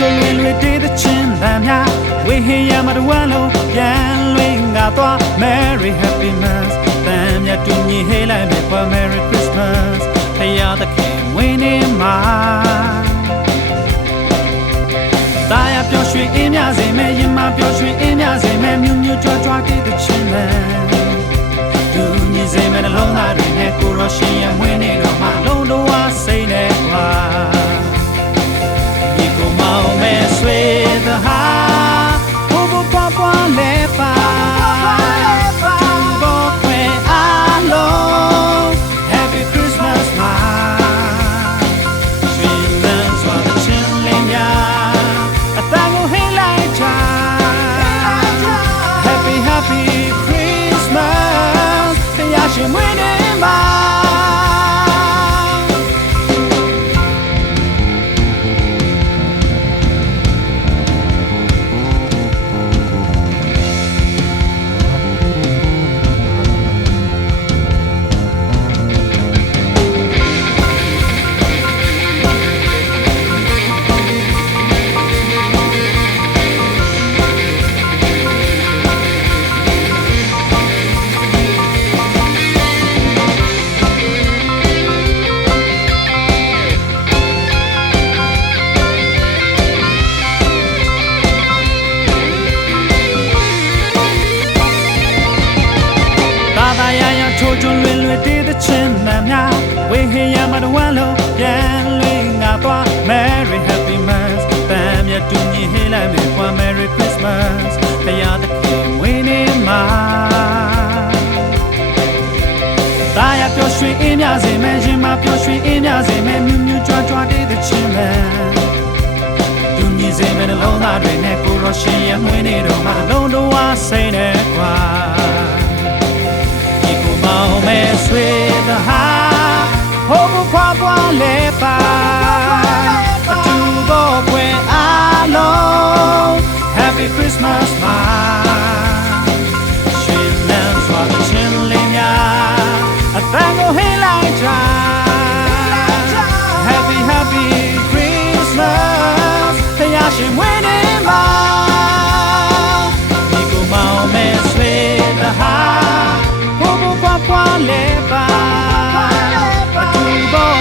ချိုလင်းတွေတေးတဲ့ချင်းလမ်းများဝေဟင်ရမတော်ဝလုံးပြန်လွင်ငါသွား Merry Happiness တမ်းမြတ်တူညီဟေးလိုက်မယ်ကွာ Merry Christmas ဖယားသခင်ဝင်နေမှာဒါရပြောရွှေအင်းများစေမယ်ရင်မပြောရွှေအင်းများစေမယ်မြူးမြူးကြွားကြွားတေးတဲ့ချင်းလမ်းတူညီစေမယ်နှလုံးသားတွေ တည်တဲ့ချင်းမှန်များဝေဟင်ရမတော်ဝမ်းလုံးပြန်လင်းငါသွား Merry Happy Mass ပန်းမြတ်တူညီဟေးလိုက်မယ်ကွာ Merry Christmas တရားသခင်ဝင်းနေမှာသာယာပျော်ရွှင်အင်းမြစေမယ်ရင်မပျော်ရွှင်အင်းမြစေမယ်မြူးမြူးကြွားကြွားတည်တဲ့ချင်းမှန်တူညီစေမယ်နှလုံးသားတွေနဲ့ကိုရောရှင်ရဲ့မွေးနေ့တော်မှာလုံးလုံးဝစိတ်နဲ့ ရွှေသဟာဟိုးမခွာပွားလဲပါအတူတော့ခွင်အားလုံး Happy Christmas my ရွှေလန်းစွာချင်းလေးများအသံကိုဟေးလိုက်ကြ Happy Happy Christmas တရားရှင်ဝင်နေ Bye Carnival. A carnival.